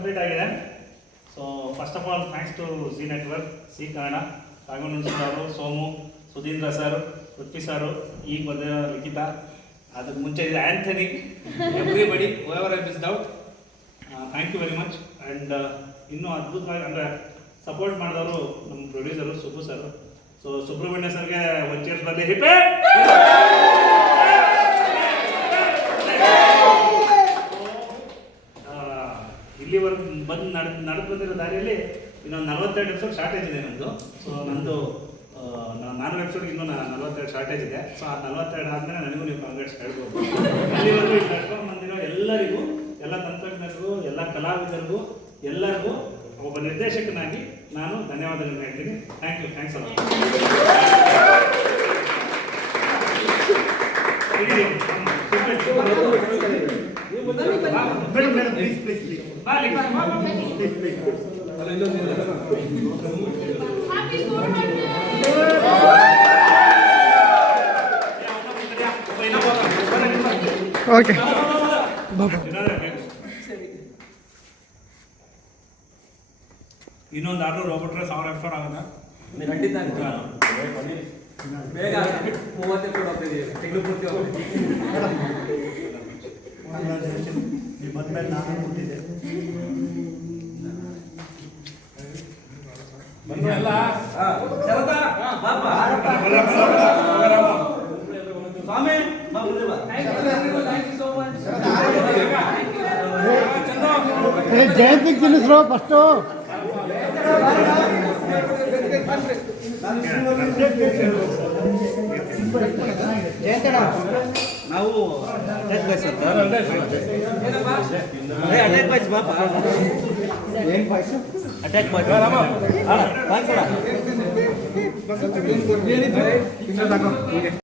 Complete ಆಗಿದೆ. So first of all thanks to Zee network, Zee Kannada, Raghavendra ಅವರು, Somu, Sudhindra sir, ಪೃಥ್ವಿ ಸಾರು, ಈಗ ಬಂದ ಲಿಖಿತಾ, ಅದಕ್ಕೆ ಮುಂಚೆ ಇದೆ Anthony, everybody ever I missed out, thank you very much. And ಇನ್ನೂ ಅದ್ಭುತವಾಗಿ ಅಂದರೆ ಸಪೋರ್ಟ್ ಮಾಡಿದವರು ನಮ್ಮ producer Subbu sir. So Subrahmanya ಸರ್ಗೆ ಒಂದು ಚೇರ್ಸ್ ಬರಲಿ. ಹಿಪ್ಪೆ ಇಲ್ಲಿವರೆಗೂ ಬಂದು ನಡೆದು ಬಂದಿರೋ ದಾರಿಯಲ್ಲಿ ಇನ್ನೊಂದು 42 ಎಪಿಸೋಡ್ ಶಾರ್ಟೇಜ್ ಇದೆ ನಂದು. ಸೊ ನಂದು 4 ಎಪಿಸೋಡ್ಗೆ ಇನ್ನೂ 42 ಶಾರ್ಟೇಜ್ ಇದೆ. ಸೊ ಆ 42 ಆದಮೇಲೆ ನನಗೂ ನೀವು ಕಾಂಗ್ರೆಸ್ ಹೇಳ್ಬೋದು. ಅಲ್ಲಿವರೆಗೂ ಇಲ್ಲಿ ನಡ್ಕೊಂಡು ಬಂದಿರೋ ಎಲ್ಲರಿಗೂ, ಎಲ್ಲ ತಂತ್ರಜ್ಞರಿಗೂ, ಎಲ್ಲ ಕಲಾವಿದರಿಗೂ, ಎಲ್ಲರಿಗೂ ಒಬ್ಬ ನಿರ್ದೇಶಕನಾಗಿ ನಾನು ಧನ್ಯವಾದಗಳನ್ನು ಹೇಳ್ತೀನಿ. ಥ್ಯಾಂಕ್ ಯು, ಥ್ಯಾಂಕ್ಸ್ ಅಲ್ಲ. ಓಕೆ ಇನ್ನೊಂದು 600 ಹೋಗ್ಬಿಟ್ರೆ 1000 ಎಪಿಸೋಡ್ ಆಗುತ್ತೆ. ಖಂಡಿತ ಬೇಗ 30 ಎಪಿಸೋಡ್ ಹೋಗ್ತಿದ್ದೀವಿ, ತಿಂಗಳು ಪೂರ್ತಿ ಹೋಗ್ತೀವಿ. ನೀವು ಬಂದ್ಮೇಲೆ ನಾನು ಕೊಟ್ಟಿದ್ದೆ ಜಯಂತಿ ತಿನ್ನಿಸ್ರು ಫಸ್ಟು. ನಾವು ಅಟ್ಯಾಚ್ ಬಾಯ್ಸ್ ಅಂತ ಅಟ್ಯಾಚ್ ಬಾಯ್ಸ್ ಬಾಪ ಏನು ಬಾಯ್ಸ್ ಅಟ್ಯಾಚ್ ಬಾಯ್ಸ್